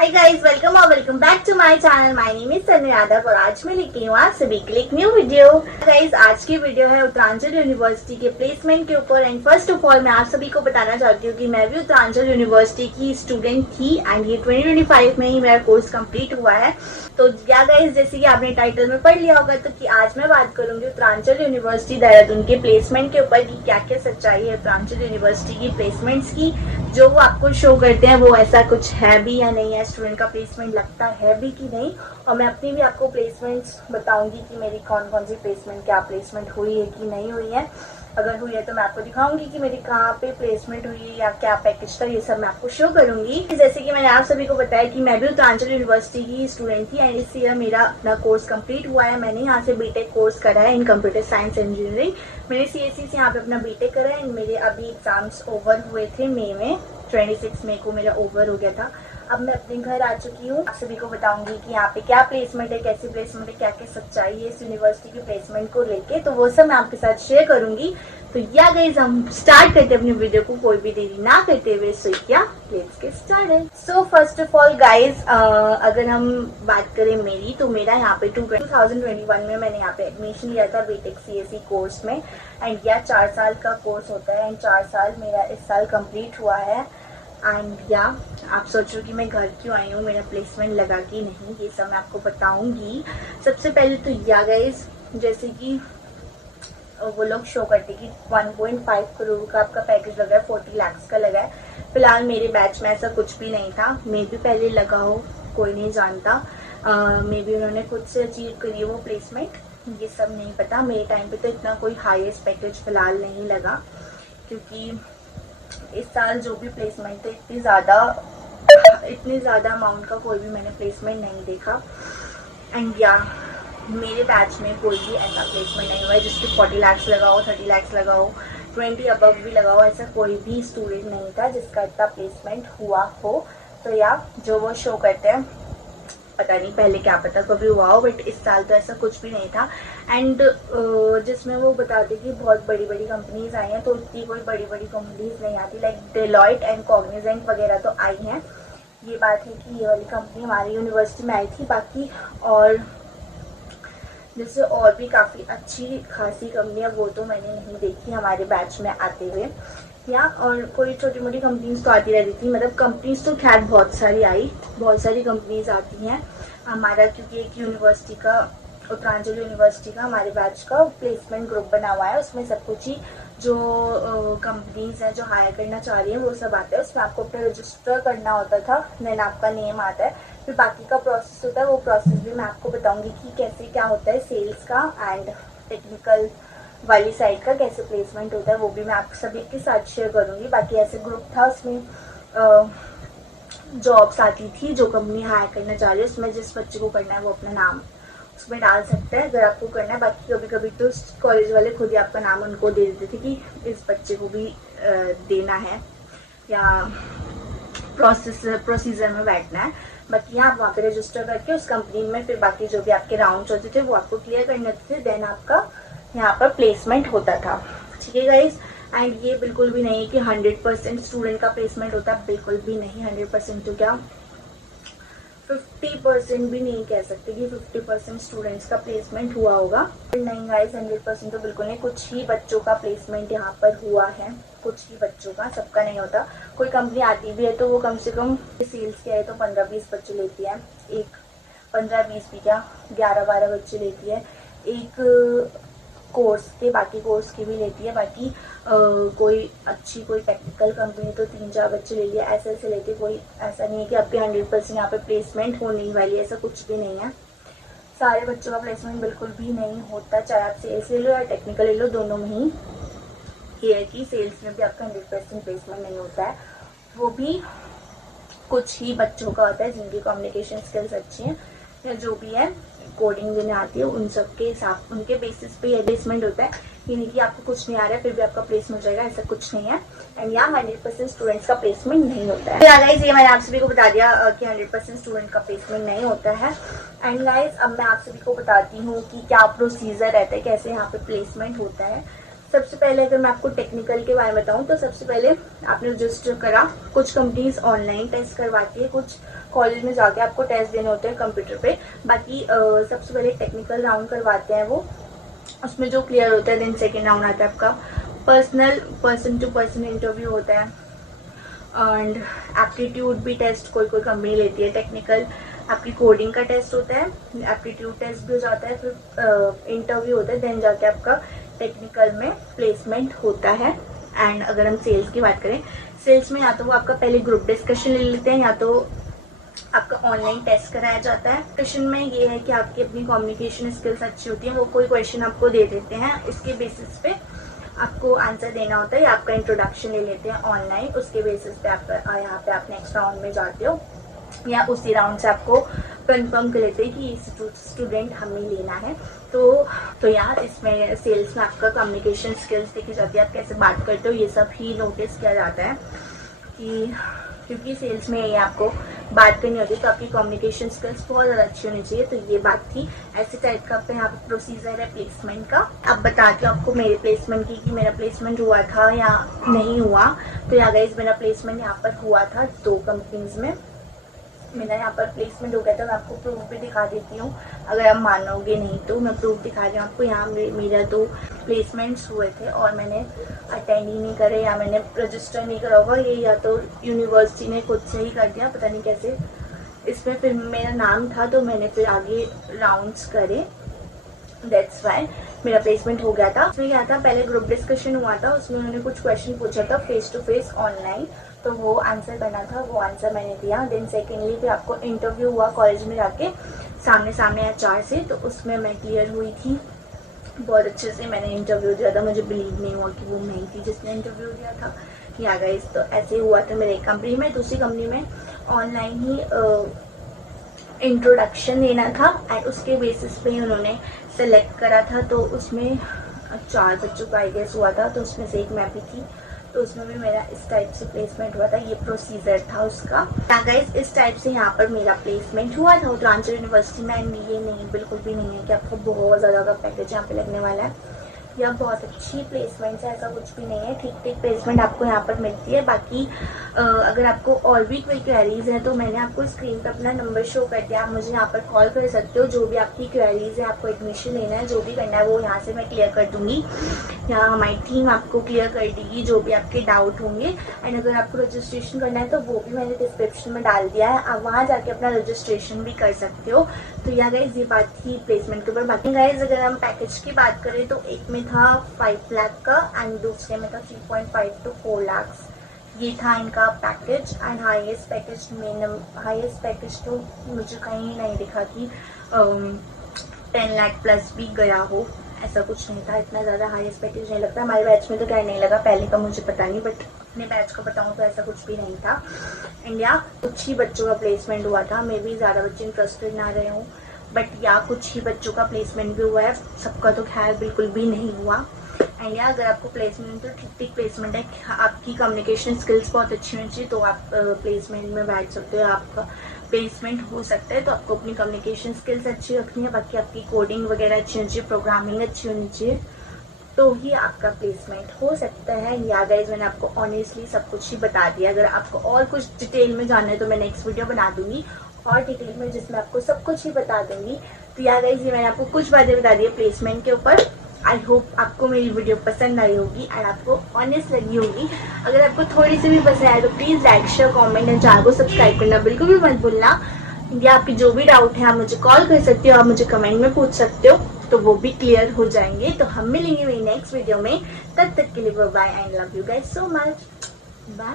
हाय guys, welcome और welcome back to my channel. My name is Sanya Yadav और आज मैं लेके हूँ आप सभी के लिए एक न्यू वीडियो। गाइस, आज की वीडियो है उत्तरांचल यूनिवर्सिटी के प्लेसमेंट के ऊपर। एंड फर्स्ट ऑफ ऑल मैं आप सभी को बताना चाहती हूँ कि मैं भी उत्तरांचल यूनिवर्सिटी की स्टूडेंट थी एंड ये 2025 में ही मेरा कोर्स कंप्लीट हुआ है। तो या गाइस, जैसे कि आपने टाइटल में पढ़ लिया होगा तो कि आज मैं बात करूंगी उत्तरांचल यूनिवर्सिटी देहरादून के प्लेसमेंट के ऊपर कि क्या क्या सच्चाई है उत्तरांचल यूनिवर्सिटी की प्लेसमेंट्स की, जो वो आपको शो करते हैं वो ऐसा कुछ है भी या नहीं है, स्टूडेंट का प्लेसमेंट लगता है भी कि नहीं। और मैं अपनी भी आपको प्लेसमेंट्स बताऊंगी कि मेरी कौन कौन सी प्लेसमेंट, क्या प्लेसमेंट हुई है कि नहीं हुई है। अगर हुई है तो मैं आपको दिखाऊंगी कि मेरी कहाँ पे प्लेसमेंट हुई है या क्या पैकेज था, ये सब मैं आपको शो करूंगी। जैसे कि मैंने आप सभी को बताया कि मैं भी उत्तरांचल यूनिवर्सिटी की स्टूडेंट थी एंड इस ईयर मेरा अपना कोर्स कंप्लीट हुआ है। मैंने यहाँ से बीटेक कोर्स करा है इन कंप्यूटर साइंस इंजीनियरिंग। मैंने सीएससी से यहाँ पे अपना बीटेक करा है एंड मेरे अभी एग्जाम्स ओवर हुए थे मई में। 26 मई को मेरा ओवर हो गया था। अब मैं अपने घर आ चुकी हूँ। आप सभी को बताऊंगी कि यहाँ पे क्या प्लेसमेंट है, कैसी प्लेसमेंट है, क्या क्या सच्चाई है इस यूनिवर्सिटी की प्लेसमेंट को लेके, तो वो सब मैं आपके साथ शेयर करूंगी। तो या गाइस, हम स्टार्ट करते हैं अपनी वीडियो को कोई भी देरी ना करते हुए। सो क्या, let's get started. So first of all guys, अगर हम बात करें मेरी, तो मेरा यहाँ पे 2021 में मैंने यहाँ पे एडमिशन लिया था बीटेक सीएससी कोर्स में। एंड यह 4 साल का कोर्स होता है एंड 4 साल मेरा इस साल कंप्लीट हुआ है। एंड या आप सोच रहे हो कि मैं घर क्यों आई हूँ, मेरा प्लेसमेंट लगा कि नहीं, ये सब मैं आपको बताऊंगी। सबसे पहले तो या गाइस, जैसे कि वो लोग शो करते कि 1.5 करोड़ का आपका पैकेज लगा है, 40 लाख का लगा है। फिलहाल मेरे बैच में ऐसा कुछ भी नहीं था। मे भी पहले लगा हो, कोई नहीं जानता। मे भी उन्होंने खुद से अचीव करी वो प्लेसमेंट, ये सब नहीं पता। मेरे टाइम पे तो इतना कोई हाईएस्ट पैकेज फिलहाल नहीं लगा, क्योंकि इस साल जो भी प्लेसमेंट थे इतनी ज़्यादा अमाउंट का कोई भी मैंने प्लेसमेंट नहीं देखा। एंड या मेरे बैच में कोई भी ऐसा प्लेसमेंट नहीं हुआ है जिसके 40 लाख लगा हो, 30 लाख लगा हो, 20 अबव भी लगा हो। ऐसा कोई भी स्टूडेंट नहीं था जिसका इतना प्लेसमेंट हुआ हो। तो या जो वो शो करते हैं, पता नहीं पहले क्या पता कभी हुआ हो, बट इस साल तो ऐसा कुछ भी नहीं था। एंड जिसमें वो बताते कि बहुत बड़ी बड़ी कंपनीज आई हैं, तो इतनी कोई बड़ी बड़ी कंपनीज नहीं आती। लाइक डेलॉयट एंड कॉग्निजेंट वगैरह तो आई हैं। ये बात है कि ये वाली कंपनी हमारी यूनिवर्सिटी में आई थी। बाकी और जैसे और भी काफ़ी अच्छी खासी कंपनियाँ, वो तो मैंने नहीं देखी हमारे बैच में आते हुए। या और कोई छोटी मोटी कंपनीज तो आती रहती थी, मतलब कंपनीज तो खैर बहुत सारी आई, बहुत सारी कंपनीज आती हैं। हमारा क्योंकि एक यूनिवर्सिटी का, उत्तरांचल यूनिवर्सिटी का हमारे बैच का प्लेसमेंट ग्रुप बना हुआ है, उसमें सब कुछ ही जो कंपनीज हैं जो हायर करना चाह रही हैं वो सब आता है। उसमें आपको अपना रजिस्टर करना होता था, देन आपका नेम आता है। फिर बाकी का प्रोसेस होता है, वो प्रोसेस भी मैं आपको बताऊंगी कि कैसे क्या होता है सेल्स का एंड टेक्निकल वाली साइड का कैसे प्लेसमेंट होता है, वो भी मैं आप सभी के साथ शेयर करूंगी। बाकी ऐसे ग्रुप था, उसमें जॉब्स आती थी जो कंपनी हायर करना चाह रही है, उसमें जिस बच्चे को करना है वो अपना नाम उसमें डाल सकता है अगर आपको करना है। बाकी कभी कभी तो कॉलेज वाले खुद ही आपका नाम उनको दे देते थे कि इस बच्चे को भी देना है या प्रोसीजर में बैठना है। बाकी आप वहाँ पे रजिस्टर करके उस कंपनी में फिर बाकी जो भी आपके राउंड होते थे वो आपको क्लियर करने थे, देन आपका यहाँ पर प्लेसमेंट होता था। ठीक है गाइज। एंड ये बिल्कुल भी नहीं है कि 100% स्टूडेंट का प्लेसमेंट होता है, बिल्कुल भी नहीं। 100% तो क्या 50% भी नहीं कह सकते कि 50% स्टूडेंट्स का प्लेसमेंट हुआ होगा। नहीं गाइस, 100% तो बिल्कुल नहीं। कुछ ही बच्चों का प्लेसमेंट यहाँ पर हुआ है, कुछ ही बच्चों का, सबका नहीं होता। कोई कंपनी आती भी है तो वो कम से कम सेल्स के है तो 15-20 बच्चे लेती है, एक 15-20 भी क्या 11-12 बच्चे लेती है एक कोर्स के, बाकी कोर्स की भी लेती है। बाकी कोई अच्छी कोई टेक्निकल कंपनी तो 3-4 बच्चे ले लिया, ऐसे ऐसे लेती है। कोई ऐसा नहीं है कि आपके 100% यहाँ पे प्लेसमेंट होने वाली है, ऐसा कुछ भी नहीं है। सारे बच्चों का प्लेसमेंट बिल्कुल भी नहीं होता, चाहे आप सेल्स ले लो या टेक्निकल ले लो, दोनों में ही ये है कि सेल्स में भी आपका 100% प्लेसमेंट नहीं होता है। वो भी कुछ ही बच्चों का होता है जिनकी कम्युनिकेशन स्किल्स अच्छी हैं या जो भी है कोडिंग जिन्हें आती है, उन सब के हिसाब उनके बेसिस पे ये प्लेसमेंट होता है। ये नहीं कि आपको कुछ नहीं आ रहा है फिर भी आपका प्लेसमेंट हो जाएगा, ऐसा कुछ नहीं है। एंड यहाँ 100% स्टूडेंट्स का प्लेसमेंट नहीं होता है। गाइस, ये मैंने आप सभी को बता दिया कि 100% स्टूडेंट का प्लेसमेंट नहीं होता है। एंड गाइस, अब मैं आप सभी को बताती हूँ कि क्या प्रोसीजर रहता है, कैसे यहाँ पे प्लेसमेंट होता है। सबसे पहले अगर मैं आपको टेक्निकल के बारे में बताऊं तो सबसे पहले आपने रजिस्टर करा। कुछ कंपनीज ऑनलाइन टेस्ट करवाती है, कुछ कॉलेज में जाके आपको टेस्ट देने होते हैं कंप्यूटर पे। बाकी सबसे पहले टेक्निकल राउंड करवाते हैं वो, उसमें जो क्लियर होता है देन सेकेंड राउंड आता है आपका पर्सन टू पर्सन इंटरव्यू होता है। एंड एप्टीट्यूड भी टेस्ट कोई कंपनी लेती है। टेक्निकल आपकी कोडिंग का टेस्ट होता है, एप्टीट्यूड टेस्ट भी हो जाता है, फिर इंटरव्यू होता है, देन जाके आपका टेक्निकल में प्लेसमेंट होता है। एंड अगर हम सेल्स की बात करें, सेल्स में या तो वो आपका पहले ग्रुप डिस्कशन ले लेते हैं या तो आपका ऑनलाइन टेस्ट कराया जाता है। क्वेश्चन में ये है कि आपकी अपनी कम्युनिकेशन स्किल्स अच्छी होती है, वो कोई क्वेश्चन आपको दे देते हैं, इसके बेसिस पे आपको आंसर देना होता है या आपका इंट्रोडक्शन ले लेते हैं ऑनलाइन, उसके बेसिस पे आप यहाँ पे आप नेक्स्ट राउंड में जाते हो या उसी राउंड से आपको कंफर्म कर लेते हैं कि ये स्टूडेंट हमें लेना है। तो यार इसमें सेल्स में आपका कम्युनिकेशन स्किल्स देखी जाती है, आप कैसे बात करते हो ये सब ही नोटिस किया जाता है कि क्योंकि सेल्स में ये आपको बात करनी होती है तो आपकी कम्युनिकेशन स्किल्स बहुत ज़्यादा अच्छी होनी चाहिए। तो ये बात थी, ऐसे टाइप का यहाँ पे प्रोसीजर है प्लेसमेंट का। अब बताती हूँ आपको मेरे प्लेसमेंट की कि मेरा प्लेसमेंट हुआ था या नहीं हुआ। तो यहाँ गाइस मेरा प्लेसमेंट यहाँ पर हुआ था 2 कंपनीज में। मेरा यहाँ पर प्लेसमेंट हो गया था, मैं आपको प्रूफ भी दिखा देती हूँ, अगर आप मानोगे नहीं तो मैं प्रूफ दिखा रही हूँ आपको। यहाँ मेरा 2 प्लेसमेंट्स हुए थे और मैंने अटेंड ही नहीं करे या मैंने रजिस्टर नहीं करा होगा, ये या तो यूनिवर्सिटी ने खुद से ही कर दिया, पता नहीं कैसे। इसमें फिर मेरा नाम था तो मैंने फिर आगे राउंड्स करे, दैट्स वाई मेरा प्लेसमेंट हो गया था। उसमें क्या था, पहले ग्रुप डिस्कशन हुआ था, उसमें उन्होंने कुछ क्वेश्चन पूछा था फेस टू फेस ऑनलाइन, तो वो आंसर करना था, वो आंसर मैंने दिया। देन सेकेंडली फिर आपको इंटरव्यू हुआ कॉलेज में जाके सामने सामने एचआर से, तो उसमें मैं क्लियर हुई थी बहुत अच्छे से। मैंने इंटरव्यू दिया था, मुझे बिलीव नहीं हुआ कि वो मैं ही थी जिसने इंटरव्यू दिया था। या गाइस तो ऐसे हुआ था मेरे एक कंपनी में, दूसरी कंपनी में ऑनलाइन ही इंट्रोडक्शन देना था एंड उसके बेसिस पे ही उन्होंने सेलेक्ट करा था। तो उसमें 4 बच्चों का आई गेस हुआ था, तो उसमें से एक मैं भी थी, तो उसमें भी मेरा इस टाइप से प्लेसमेंट हुआ था। ये प्रोसीजर था उसका। गाइस इस टाइप से यहाँ पर मेरा प्लेसमेंट हुआ था उत्तरांचल यूनिवर्सिटी में। ये नहीं, बिल्कुल भी नहीं है कि आपको बहुत ज़्यादा का पैकेज यहाँ पे लगने वाला है या बहुत अच्छी प्लेसमेंट है, ऐसा कुछ भी नहीं है। ठीक ठीक प्लेसमेंट आपको यहाँ पर मिलती है। बाकी अगर आपको और भी कोई क्वेरीज हैं तो मैंने आपको स्क्रीन पर अपना नंबर शो कर दिया, आप मुझे यहाँ पर कॉल कर सकते हो। जो भी आपकी क्वेरीज है, आपको एडमिशन लेना है, जो भी करना है वो यहाँ से मैं क्लियर कर दूँगी, यहाँ हमारी टीम आपको क्लियर कर देगी जो भी आपके डाउट होंगे। एंड अगर आपको रजिस्ट्रेशन करना है तो वो भी मैंने डिस्क्रिप्शन में डाल दिया है, आप वहाँ जाके अपना रजिस्ट्रेशन भी कर सकते हो। तो या गाइज ये बात थी प्लेसमेंट के ऊपर। बाकी गाइज अगर हम पैकेज की बात करें तो एक में था 5 लाख का एंड दूसरे में था 3.5 to 4 लाख, ये था इनका पैकेज। एंड हाईएस्ट पैकेज तो मुझे कहीं नहीं दिखा कि 10 लाख प्लस भी गया हो, ऐसा कुछ नहीं था। इतना ज़्यादा हाईएस्ट पैकेज नहीं लगता, हमारे बैच में तो क्या नहीं लगा, पहले का मुझे पता नहीं, बट अपने बैच का बताऊँ तो ऐसा कुछ भी नहीं था। इंडिया कुछ ही बच्चों का प्लेसमेंट हुआ था, मे भी ज़्यादा बच्चे इंटरेस्टेड ना रहे हूँ, बट या कुछ ही बच्चों का प्लेसमेंट भी हुआ है, सबका तो खैर बिल्कुल भी नहीं हुआ। एंड या अगर आपको प्लेसमेंट तो ठीक ठीक प्लेसमेंट है, आपकी कम्युनिकेशन स्किल्स बहुत अच्छी होनी चाहिए तो आप प्लेसमेंट में बैठ सकते हो, आपका प्लेसमेंट हो सकता है। तो आपको अपनी कम्युनिकेशन स्किल्स अच्छी रखनी है, बाकी आपकी कोडिंग वगैरह अच्छी होनी चाहिए, प्रोग्रामिंग अच्छी होनी चाहिए, तो ही आपका प्लेसमेंट हो सकता है। या गाइज मैंने आपको ऑनेस्टली सब कुछ ही बता दिया। अगर आपको और कुछ डिटेल में जानना है तो मैं नेक्स्ट वीडियो बना दूंगी और डिटेल में, जिसमें आपको सब कुछ ही बता दूंगी। तो या गाइज ये मैंने आपको कुछ बातें बता दी है प्लेसमेंट के ऊपर। आई होप आपको मेरी वीडियो पसंद आई होगी एंड आपको ऑनेस्ट लगी होगी। अगर आपको थोड़ी सी भी पसंद आए तो please like share comment and channel को सब्सक्राइब करना बिल्कुल भी मत भूलना। या आपकी जो भी डाउट है आप मुझे कॉल कर सकते हो, आप मुझे कमेंट में पूछ सकते हो, तो वो भी क्लियर हो जाएंगे। तो हम मिलेंगे मेरी नेक्स्ट वीडियो में, तब तक के लिए bye and love you guys so much, bye.